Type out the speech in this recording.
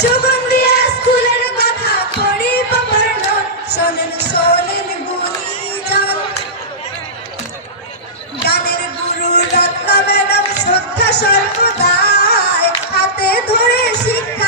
সুগন্ধিয়া স্কুলের কথা পড়ি বাবার নন, শোনেন শোনেন গুণীজন। গানের গুরু রত্না ম্যাডাম শ্রদ্ধা সর্বদাই, হাতে ধরে শিক্ষা